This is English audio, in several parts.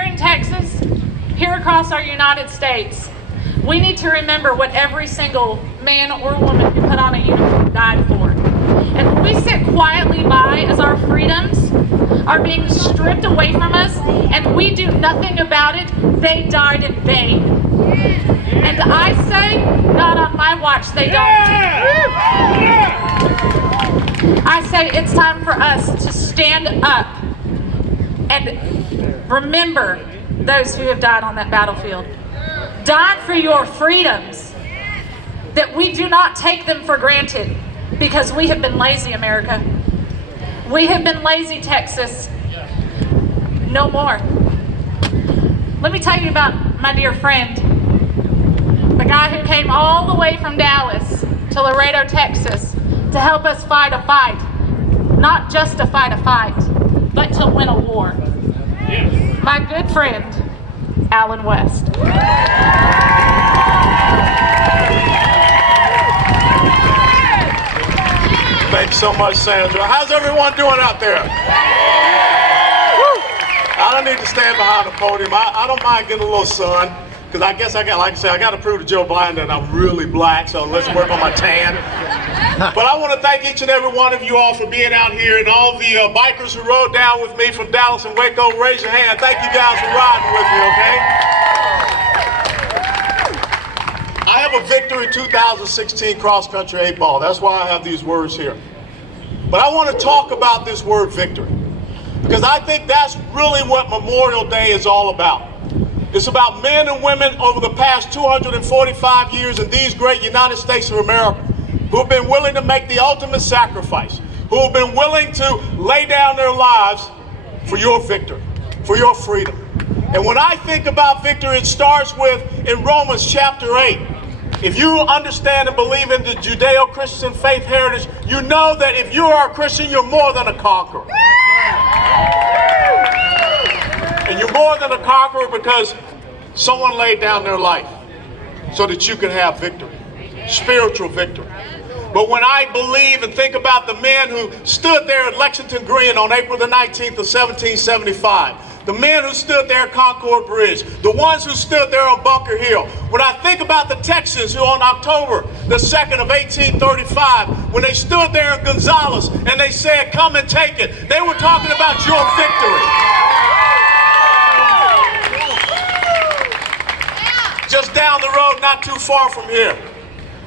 here in Texas, here across our United States, we need to remember what every single man or woman who put on a uniform died for. And when we sit quietly by as our freedoms are being stripped away from us and we do nothing about it, they died in vain. And I say, not on my watch, they don't. I say it's time for us to stand up and remember those who have died on that battlefield. Died for your freedoms, that we do not take them for granted because we have been lazy, America. We have been lazy, Texas. No more. Let me tell you about my dear friend, the guy who came all the way from Dallas to Laredo, Texas, to help us fight a fight. Not just to fight a fight, but to win a war. My good friend, Alan West. Thanks so much, Sandra. How's everyone doing out there? I don't need to stand behind the podium. I don't mind getting a little sun, because I guess I got to prove to Joe Biden that I'm really black, so let's work on my tan. But I want to thank each and every one of you all for being out here, and all the bikers who rode down with me from Dallas and Waco. Raise your hand. Thank you guys for riding with me, okay? I have a Victory 2016 cross-country 8-ball. That's why I have these words here. But I want to talk about this word victory, because I think that's really what Memorial Day is all about. It's about men and women over the past 245 years in these great United States of America who have been willing to make the ultimate sacrifice, who have been willing to lay down their lives for your victory, for your freedom. And when I think about victory, it starts with in Romans chapter 8. If you understand and believe in the Judeo-Christian faith heritage, you know that if you are a Christian, you're more than a conqueror. And you're more than a conqueror because someone laid down their life so that you could have victory, spiritual victory. But when I believe and think about the men who stood there at Lexington Green on April the 19th of 1775, the men who stood there at Concord Bridge, the ones who stood there on Bunker Hill, when I think about the Texans who on October the 2nd of 1835, when they stood there in Gonzales and they said, "Come and take it," they were talking about your victory. Just down the road, not too far from here,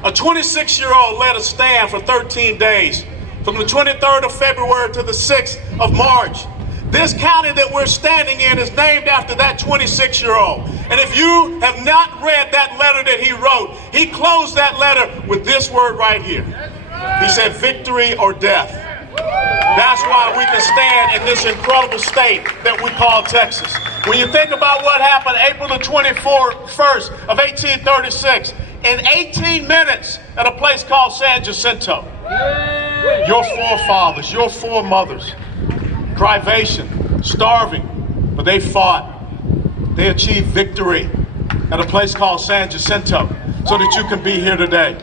a 26-year-old led a stand for 13 days, from the 23rd of February to the 6th of March. This county that we're standing in is named after that 26-year-old. And if you have not read that letter that he wrote, he closed that letter with this word right here. He said, "Victory or death." That's why we can stand in this incredible state that we call Texas. When you think about what happened April the 21st of 1836, in 18 minutes at a place called San Jacinto, your forefathers, your foremothers, privation, starving, but they fought. They achieved victory at a place called San Jacinto so that you can be here today.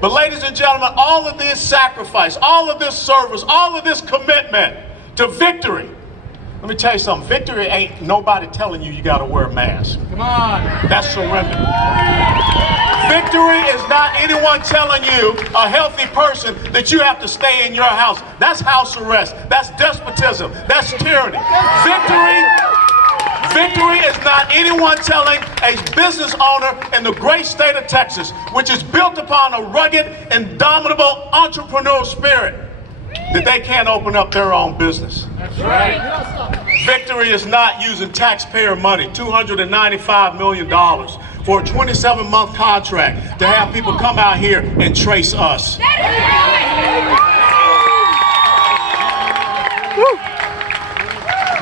But ladies and gentlemen, all of this sacrifice, all of this service, all of this commitment to victory, let me tell you something, victory ain't nobody telling you got to wear a mask. Come on. That's surrender. Victory is not anyone telling you, a healthy person, that you have to stay in your house. That's house arrest. That's despotism. That's tyranny. Victory is not anyone telling a business owner in the great state of Texas, which is built upon a rugged, indomitable entrepreneurial spirit, that they can't open up their own business. That's right. Victory is not using taxpayer money, $295 million, for a 27-month contract to have people come out here and trace us.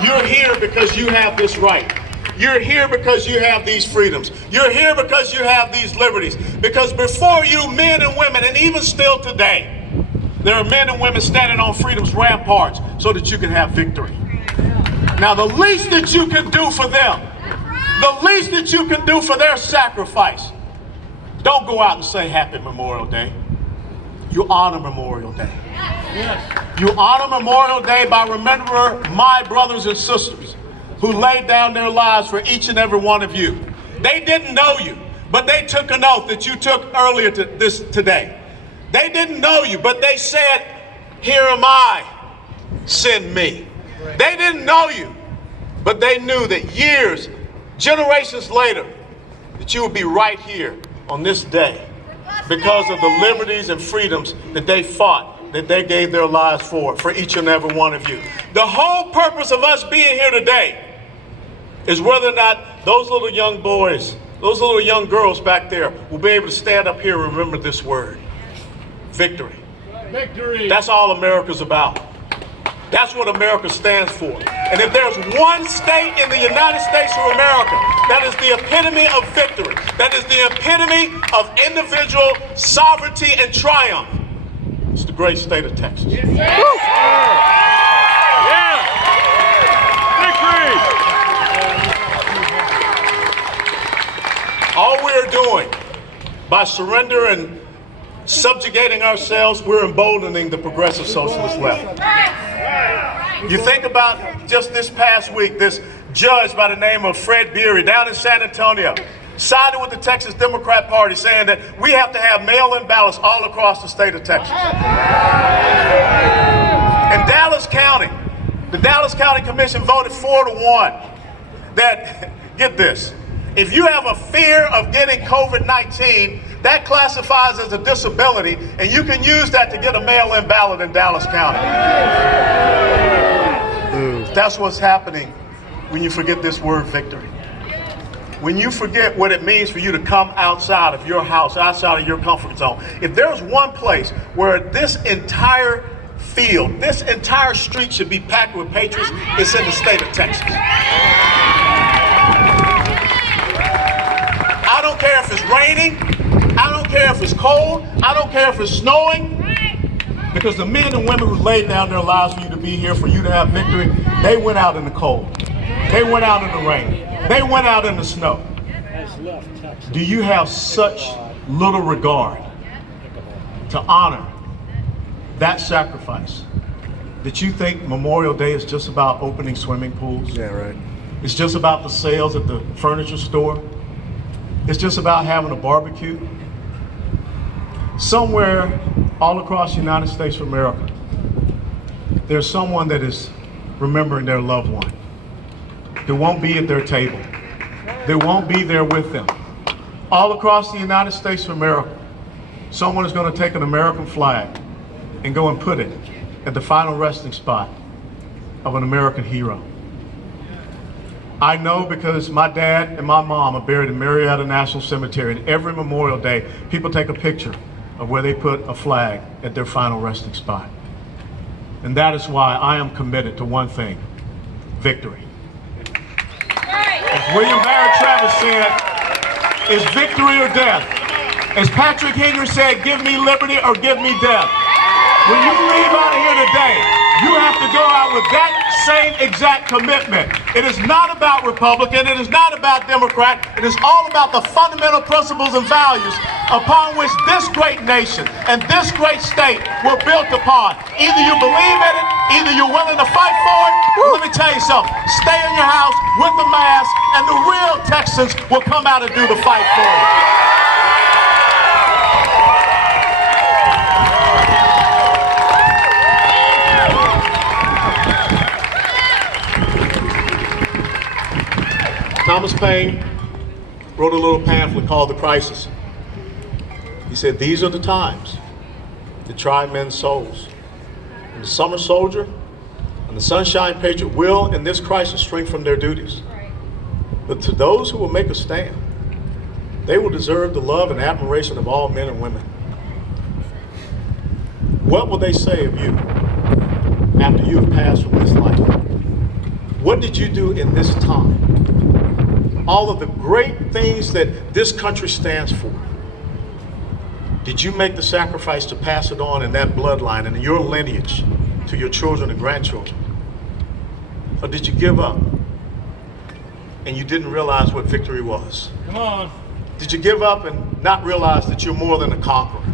You're here because you have this right. You're here because you have these freedoms. You're here because you have these liberties. Because before you, men and women, and even still today, there are men and women standing on freedom's ramparts so that you can have victory. Now, the least that you can do for them, the least that you can do for their sacrifice, don't go out and say Happy Memorial Day. You honor Memorial Day. You honor Memorial Day by remembering my brothers and sisters who laid down their lives for each and every one of you. They didn't know you, but they took an oath that you took earlier today. They didn't know you, but they said, "Here am I, send me." They didn't know you, but they knew that years, generations later, that you would be right here on this day because of the liberties and freedoms that they fought, that they gave their lives for each and every one of you. The whole purpose of us being here today is whether or not those little young boys, those little young girls back there will be able to stand up here and remember this word: victory. Victory. That's all America's about. That's what America stands for. And if there's one state in the United States of America that is the epitome of victory, that is the epitome of individual sovereignty and triumph, it's the great state of Texas. Yes, yeah. Victory! All we're doing by surrender and subjugating ourselves, we're emboldening the progressive socialist left. You think about just this past week, this judge by the name of Fred Beery down in San Antonio sided with the Texas Democrat Party, saying that we have to have mail-in ballots all across the state of Texas. In Dallas County, the Dallas County Commission voted 4-1 that, get this, if you have a fear of getting COVID-19, that classifies as a disability, and you can use that to get a mail-in ballot in Dallas County. That's what's happening when you forget this word victory. When you forget what it means for you to come outside of your house, outside of your comfort zone. If there's one place where this entire field, this entire street should be packed with patriots, it's in the state of Texas. I don't care if it's raining, I don't care if it's cold, I don't care if it's snowing, because the men and women who laid down their lives for you to be here, for you to have victory, they went out in the cold, they went out in the rain, they went out in the snow. Do you have such little regard to honor that sacrifice that you think Memorial Day is just about opening swimming pools? Yeah, right. It's just about the sales at the furniture store? It's just about having a barbecue? Somewhere all across the United States of America, there's someone that is remembering their loved one. They won't be at their table. They won't be there with them. All across the United States of America, someone is going to take an American flag and go and put it at the final resting spot of an American hero. I know because my dad and my mom are buried in Marietta National Cemetery, and every Memorial Day, people take a picture of where they put a flag at their final resting spot. And that is why I am committed to one thing: victory. As William Barrett Travis said, it's victory or death. As Patrick Henry said, give me liberty or give me death. When you leave out of here today, you have to go out with that same exact commitment. It is not about Republican, it is not about Democrat, it is all about the fundamental principles and values upon which this great nation and this great state were built upon. Either you believe in it, either you're willing to fight for it. Let me tell you something, stay in your house with the mask, and the real Texans will come out and do the fight for you. Thomas Paine wrote a little pamphlet called The Crisis. He said, these are the times that try men's souls. And the summer soldier and the sunshine patriot will, in this crisis, shrink from their duties. But to those who will make a stand, they will deserve the love and admiration of all men and women. What will they say of you after you have passed from this life? What did you do in this time? All of the great things that this country stands for. Did you make the sacrifice to pass it on in that bloodline and in your lineage to your children and grandchildren? Or did you give up and you didn't realize what victory was? Come on. Did you give up and not realize that you're more than a conqueror?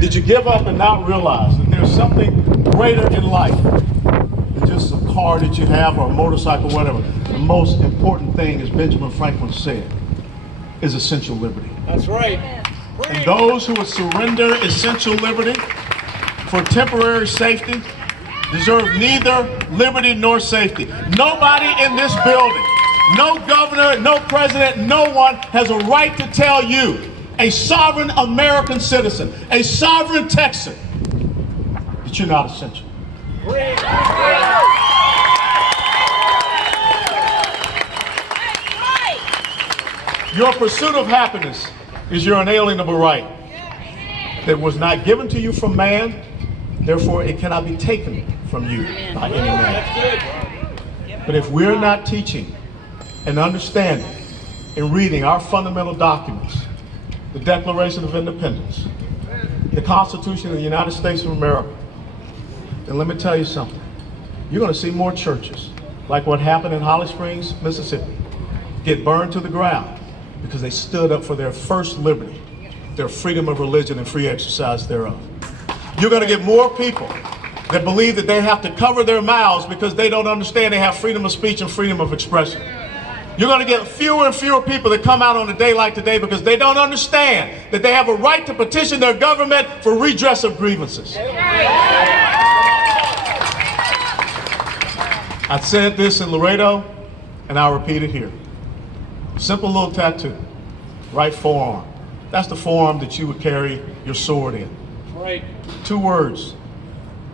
Did you give up and not realize that there's something greater in life than just some car that you have or a motorcycle, whatever. The most important thing, as Benjamin Franklin said, is essential liberty. That's right. And those who would surrender essential liberty for temporary safety deserve neither liberty nor safety. Nobody in this building, no governor, no president, no one has a right to tell you, a sovereign American citizen, a sovereign Texan, that you're not essential. Your pursuit of happiness is your inalienable right that was not given to you from man, therefore it cannot be taken from you by any man. But if we're not teaching and understanding and reading our fundamental documents, the Declaration of Independence, the Constitution of the United States of America, then let me tell you something. You're going to see more churches, like what happened in Holly Springs, Mississippi, get burned to the ground because they stood up for their first liberty, their freedom of religion and free exercise thereof. You're going to get more people that believe that they have to cover their mouths because they don't understand they have freedom of speech and freedom of expression. You're going to get fewer and fewer people that come out on a day like today because they don't understand that they have a right to petition their government for redress of grievances. I said this in Laredo, and I'll repeat it here. Simple little tattoo, right forearm. That's the forearm that you would carry your sword in. Right. 2 words,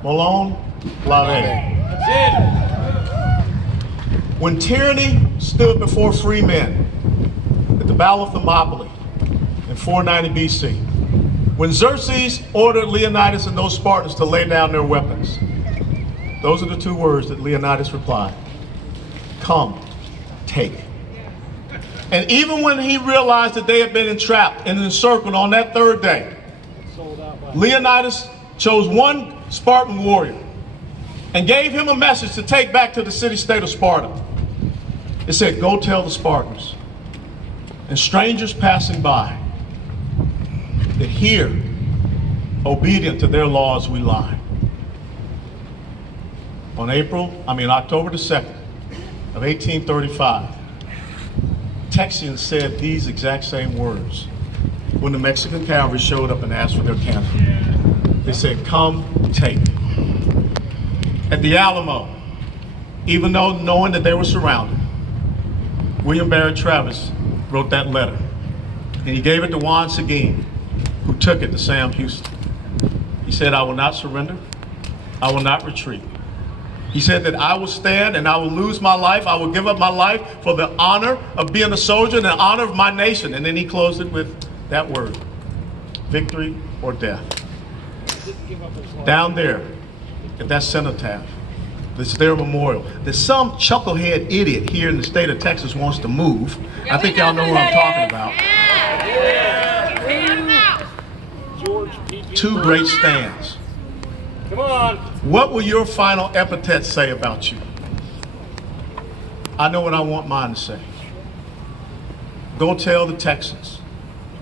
Malone Lave. That's it. When tyranny stood before free men at the Battle of Thermopylae in 490 BC, when Xerxes ordered Leonidas and those Spartans to lay down their weapons, those are the 2 words that Leonidas replied: come, take. And even when he realized that they had been entrapped and encircled on that 3rd day, Leonidas chose one Spartan warrior and gave him a message to take back to the city-state of Sparta. It said, go tell the Spartans and strangers passing by that here, obedient to their laws, we lie. On October the 2nd of 1835, Texians said these exact same words when the Mexican cavalry showed up and asked for their cannon. They said, come, take. At the Alamo, even though knowing that they were surrounded, William Barrett Travis wrote that letter, and he gave it to Juan Seguin, who took it to Sam Houston. He said, I will not surrender, I will not retreat. He said that I will stand and I will lose my life, I will give up my life for the honor of being a soldier and the honor of my nation. And then he closed it with that word, victory or death. Down there at that cenotaph, it's their memorial, that some chucklehead idiot here in the state of Texas wants to move. I think y'all know what I'm talking about. 2 great stands. Come on. What will your final epithet say about you? I know what I want mine to say. Go tell the Texans,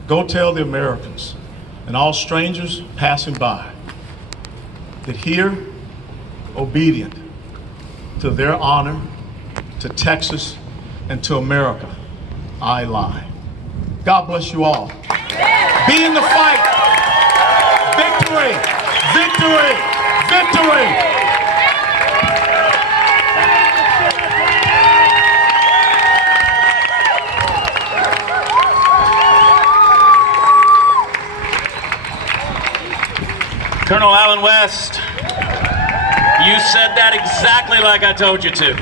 go tell the Americans, and all strangers passing by that here, obedient to their honor, to Texas, and to America, I lie. God bless you all. Be in the fight. Victory, victory, victory. Colonel Allen West, you said that exactly like I told you to.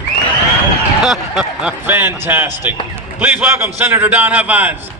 Fantastic. Please welcome Senator Don Huffines.